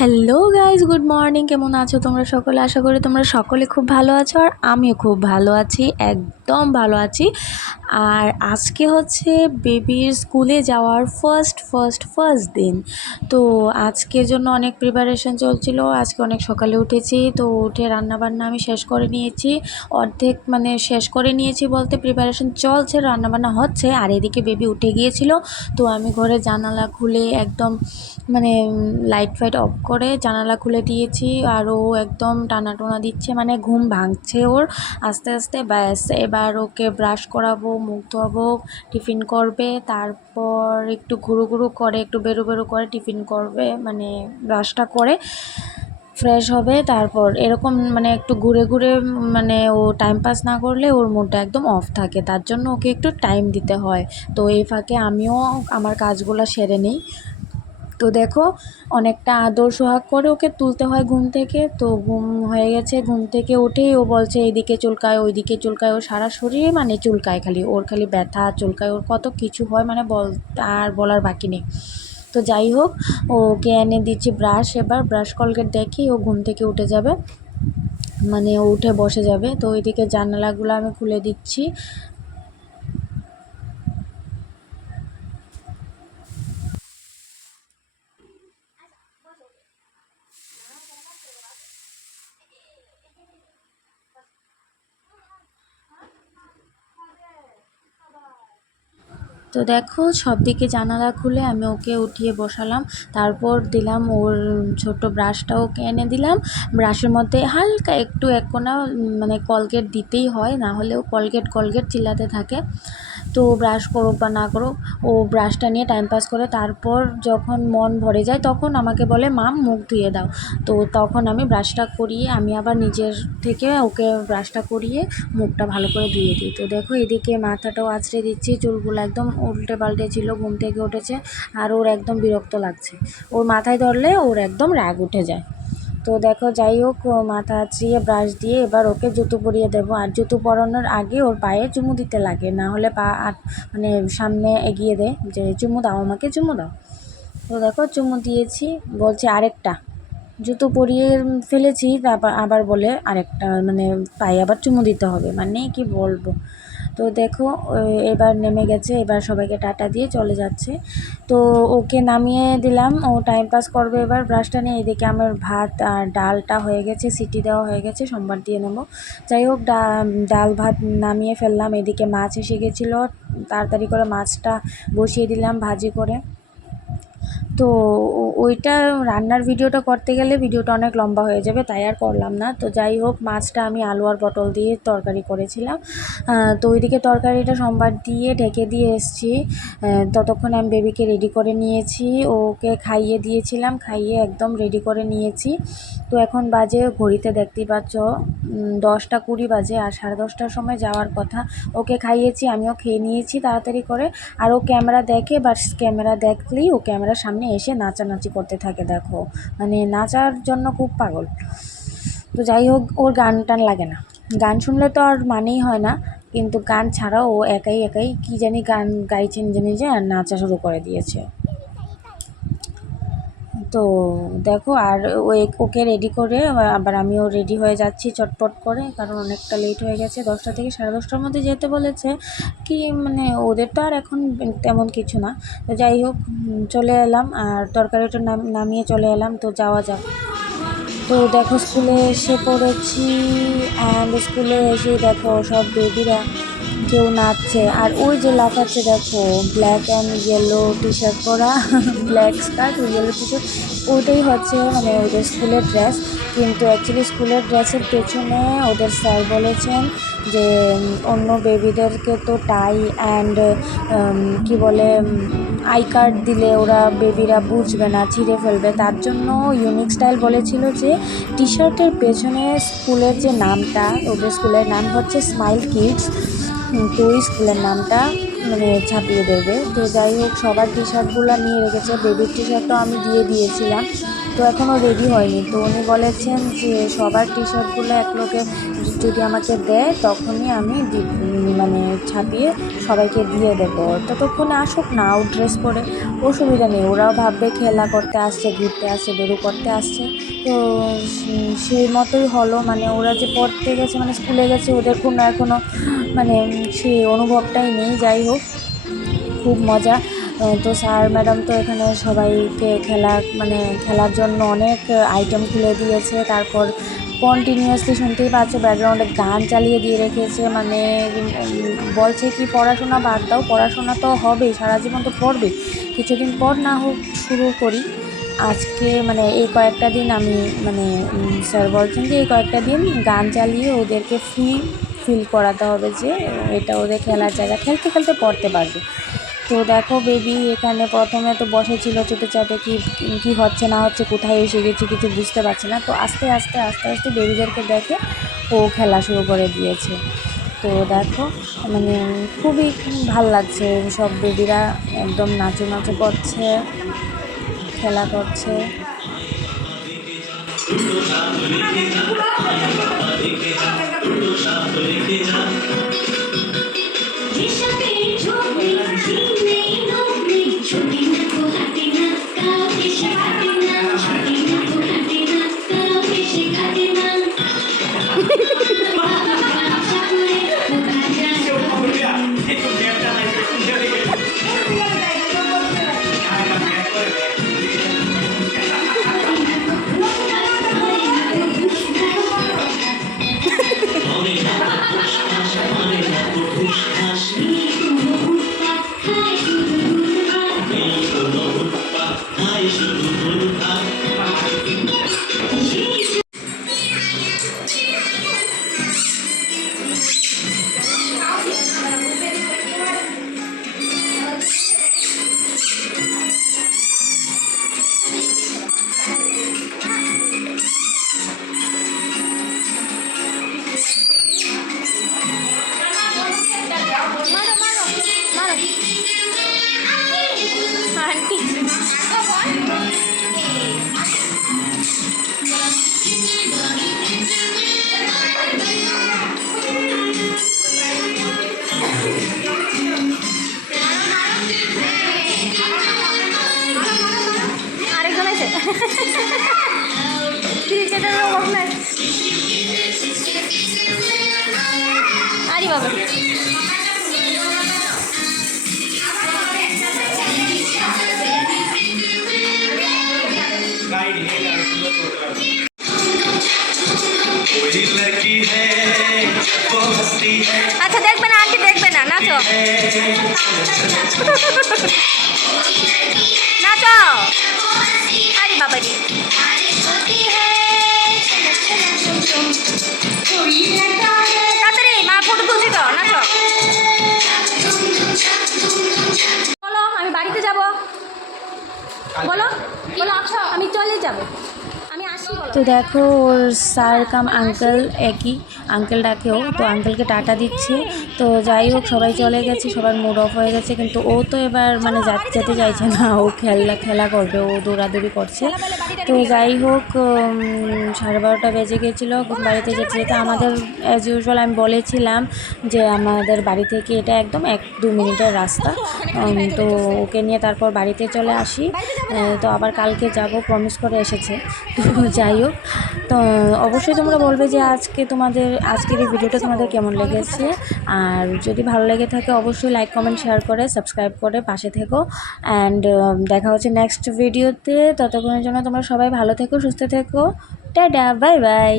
Hello guys, good morning. কেমন আছো তোমরা সকলে? আশা করি তোমরা সকলে খুব ভালো আছো, আর আমিও খুব ভালো আছি, একদম ভালো আছি। আর আজকে হচ্ছে বেবির স্কুলে যাওয়ার ফার্স্ট দিন। তো আজকের জন্য অনেক প্রিপারেশন চলছিল। আজকে অনেক সকালে উঠেছি, তো উঠে রান্নাবান্না আমি শেষ করে নিয়েছি। অর্ধেক শেষ করে নিয়েছি বলতে প্রিপারেশন চলছে, রান্নাবান্না হচ্ছে। আর এদিকে বেবি উঠে গিয়েছিল, তো আমি ঘরে জানালা খুলে একদম লাইট ফাইট অফ করে জানালা খুলে দিয়েছি। আর ও একদম টানা দিচ্ছে, ঘুম ভাঙছে ওর আস্তে আস্তে। ব্যাস, এবার ওকে ব্রাশ করাবো, মুখ ধোয়াবো, টিফিন করবে। তারপর একটু ঘুরু করে, একটু বেরো করে টিফিন করবে, ব্রাশটা করে ফ্রেশ হবে। তারপর এরকম একটু ঘুরে ও টাইম পাস না করলে ওর মুডটা একদম অফ থাকে, তার জন্য ওকে একটু টাইম দিতে হয়। তো এই ফাঁকে আমিও আমার কাজগুলো সেরে নিই। তো দেখো, অনেকটা আদর সোহাগ করে ওকে তুলতে হয় ঘুম থেকে। তো ঘুম হয়ে গেছে, ঘুম থেকে উঠেই ও বলছে এইদিকে চুলকায় ওইদিকে চুলকায়, ওর সারা শরীরে চুলকায়, ওর খালি ব্যথা চুলকায়, ওর কত কিছু হয় আর বলার বাকি নেই। তো যাই হোক, ওকে এনে দিচ্ছি ব্রাশ। এবার ব্রাশ কলগেট দেখি ও ঘুম থেকে উঠে যাবে, ও উঠে বসে যাবে। তো ওইদিকে জানালাগুলো আমি খুলে দিচ্ছি। তো দেখো, সব দিকে জানালা খুলে আমি ওকে উঠিয়ে বসালাম। তারপর দিলাম ওর ছোট ব্রাশটা ওকে এনে দিলাম। ব্রাশের মধ্যে হালকা একটু এক কোনা কলগেট দিতেই হয়, না হলেও কলগেট চিল্লাতে থাকে। তো ব্রাশ করুক বা না করুক, ও ব্রাশটা নিয়ে টাইম পাস করে। তারপর যখন মন ভরে যায় তখন আমাকে বলে মাম মুখ ধুয়ে দাও। তো তখন আমি ব্রাশটা করিয়ে আমি আবার নিজের থেকে ওকে ব্রাশটা করিয়ে মুখটা ভালো করে ধুয়ে দিই। তো দেখো, এদিকে মাথাটাও আঁচড়ে দিচ্ছি, চুলগুলো একদম উল্টে পাল্টে ছিল, ঘুম থেকে উঠেছে আর ওর একদম বিরক্ত লাগছে। ওর মাথায় ধরলে ওর একদম রাগ উঠে যায়। তো দেখো, যাই হোক, মাথা আঁচড়িয়ে ব্রাশ দিয়ে এবার ওকে জুতো পরিয়ে দেবো। আর জুতো পরানোর আগে ওর পায়ে চুমু দিতে লাগে, না হলে পা সামনে এগিয়ে দেয় যে চুমু দাও, আমাকে চুমু দাও। তো দেখো, চুমু দিয়েছি, বলছে আরেকটা। জুতো পরিয়ে ফেলেছি, তারপর আবার বলে আরেকটা, পায়ে আবার চুমু দিতে হবে, কি বলবো। তো দেখো, এবার নেমে গেছে, এবার সবাইকে টাটা দিয়ে চলে যাচ্ছে। তো ওকে নামিয়ে দিলাম, ও টাইম পাস করবে এবার ব্রাশটা নিয়ে। এদিকে আমার ভাত আর ডালটা হয়ে গেছে, সিটি দেওয়া হয়ে গেছে, সোমবার দিয়ে নেবো। যাই হোক, ডাল ভাত নামিয়ে ফেললাম। এদিকে মাছ এসে গেছিলো, তাড়াতাড়ি করে মাছটা বসিয়ে দিলাম ভাজি করে। তো ওইটা রান্নার ভিডিওটা করতে গেলে ভিডিওটা অনেক লম্বা হয়ে যাবে, তাই আর করলাম না। তো যাই হোক, মাছটা আমি আলু আর পটল দিয়ে তরকারি করেছিলাম। তো ওইদিকে তরকারিটা সোমবার দিয়ে ঢেকে দিয়ে এসেছি। ততক্ষণে আমি বেবিকে রেডি করে নিয়েছি, ওকে খাইয়ে দিয়েছিলাম, খাইয়ে একদম রেডি করে নিয়েছি। তো এখন বাজে, ঘড়িতে দেখতেই পাচ্ছ 10টা 20 বাজে, আর 10:30টার সময় যাওয়ার কথা। ওকে খাইয়েছি, আমিও খেয়ে নিয়েছি তাড়াতাড়ি করে। আর ও ক্যামেরা দেখে, বাস ক্যামেরা দেখলেই ও ক্যামেরার সামনে এসে নাচানাচি করতে থাকে। দেখো, নাচার জন্য খুব পাগল। তো যাই হোক, ওর গান টান লাগে না, গান শুনলে তো আর মানেই হয় না, কিন্তু গান ছাড়াও ও একাই কি জানি গান গাইছে নিজে নিজে, আর নাচা শুরু করে দিয়েছে। তো দেখো, আর ওকে রেডি করে আবার আমিও রেডি হয়ে যাচ্ছি চটপট করে, কারণ অনেকটা লেট হয়ে গেছে। 10টা থেকে 10:30টার মধ্যে যেতে বলেছে। কি ওদের তো আর এখন তেমন কিছু না। তো যাই হোক, চলে এলাম, আর তরকারিটা নামিয়ে চলে এলাম। তো যাওয়া যাক। তো দেখো, স্কুলে এসে পড়েছি। অ্যান্ড স্কুলে এসে দেখো সব বেবিরা কেউ নাচছে, আর ওই যে লাফাচ্ছে দেখো, black and yellow T shirt পরা, ব্ল্যাক স্কার্ট ও ইয়েলো টি শার্ট, ওইটাই হচ্ছে ওদের স্কুলের ড্রেস। কিন্তু অ্যাকচুয়ালি স্কুলের ড্রেসের পেছনে ওদের স্যার বলেছেন যে অন্য বেবিদেরকে তো টাই অ্যান্ড কি বলে আই কার্ড দিলে ওরা বেবিরা বুঝবে না, ছিঁড়ে ফেলবে, তার জন্য ইউনিক স্টাইল বলেছিল যে টি শার্টের পেছনে স্কুলের যে নামটা, ওদের স্কুলের নাম হচ্ছে স্মাইল কিডস, তো ওই স্কুলের নামটা ছাপিয়ে দেবে। তো যাই হোক, সবার টি শার্টগুলো নিয়ে রেখেছে, বেবির টি শার্টটাও আমি দিয়ে দিয়েছিলাম। তো তো এখনও রেডি হয়নি। তো উনি বলেছেন যে সবার টি শার্টগুলো এক লোকে যদি আমাকে দেয় তখনই আমি মানে ছাপিয়ে সবাইকে দিয়ে দেবো। ততক্ষণে আসুক না আউট ড্রেস পরে, অসুবিধা নেই। ওরাও ভাববে খেলা করতে আসছে, ঘুরতে আসছে, বেরু করতে আসছে। তো সেই মতোই হলো, মানে ওরা যে পড়তে গেছে মানে স্কুলে গেছে, ওদের কোনো এখনও মানে সেই অনুভবটাই নেই। যাই হোক, খুব মজা। তো স্যার ম্যাডাম তো এখানে সবাইকে খেলার জন্য অনেক আইটেম খুলে দিয়েছে। তারপর কন্টিনিউয়াসলি শুনতেই পাচ্ছে ব্যাকগ্রাউন্ডে গান চালিয়ে দিয়ে রেখেছে। মানে বলছে কি পড়াশোনা বাদ দাও, পড়াশোনা তো হবেই, সারা জীবন তো পড়বেই, কিছুদিন পর না হোক শুরু করি। আজকে মানে এই কয়েকটা দিন আমি মানে স্যার বলছেন যে এই কয়েকটা দিন গান চালিয়ে ওদেরকে ফিল করাতে হবে যে এটা ওদের খেলার জায়গা, খেলতে খেলতে পড়তে পারবে। তো দেখো বেবি এখানে প্রথমে তো বসেছিল চুপচাপে, কি হচ্ছে না হচ্ছে, কোথায় এসে গেছে কিছু বুঝতে পারছে না। তো আস্তে আস্তে আস্তে আস্তে বেবিদেরকে দেখে ও খেলা শুরু করে দিয়েছে। তো দেখো মানে খুবই ভাল লাগছে, সব বেবিরা একদম নাচু নাচু করছে, খেলা করছে। আরেকজন আছে ক্রিকেটের অভাব নাই। আরে বাবা আচ্ছা দেখবে না আন্টি, দেখবে না, নাচো নাচো। আরে বাবা রে তাড়াতাড়ি মা ফটো তুলছি তো, নাচো। বলো আমি বাড়িতে যাব, বলো বলো আমি চলে যাব, আমি আসি। তো দেখো ওর স্যার কাম আঙ্কেল একই, আঙ্কেল ডাকেও, তো আঙ্কেলকে টাটা দিচ্ছে। তো যাই হোক সবাই চলে গেছে, সবার মুড অফ হয়ে গেছে, কিন্তু ও তো এবার মানে যেতে চাইছে না, ও খেলা করবে, ও দৌড়াদৌড়ি করছে। তো যাই হোক 12:30 বেজে গেছিলো বাড়িতে যেতে যেতে। আমাদের অ্যাজ ইউজুয়াল আমি বলেছিলাম যে আমাদের বাড়ি থেকে এটা একদম 1-2 মিনিটের রাস্তা। তো ওকে নিয়ে তারপর বাড়িতে চলে আসি। তো আবার কালকে যাব প্রমিস করে এসেছে। তো যাই হোক, তো অবশ্যই তোমরা বলবে যে আজকের এই ভিডিওটা তোমাদের কেমন লেগেছে। আর যদি ভালো লেগে থাকে অবশ্যই লাইক কমেন্ট শেয়ার করে সাবস্ক্রাইব করে পাশে থেকো। অ্যান্ড দেখা হচ্ছে নেক্সট ভিডিওতে। ততক্ষণের জন্য তোমরা সবাই ভালো থেকো, সুস্থ থেকো। Tata, bye bye.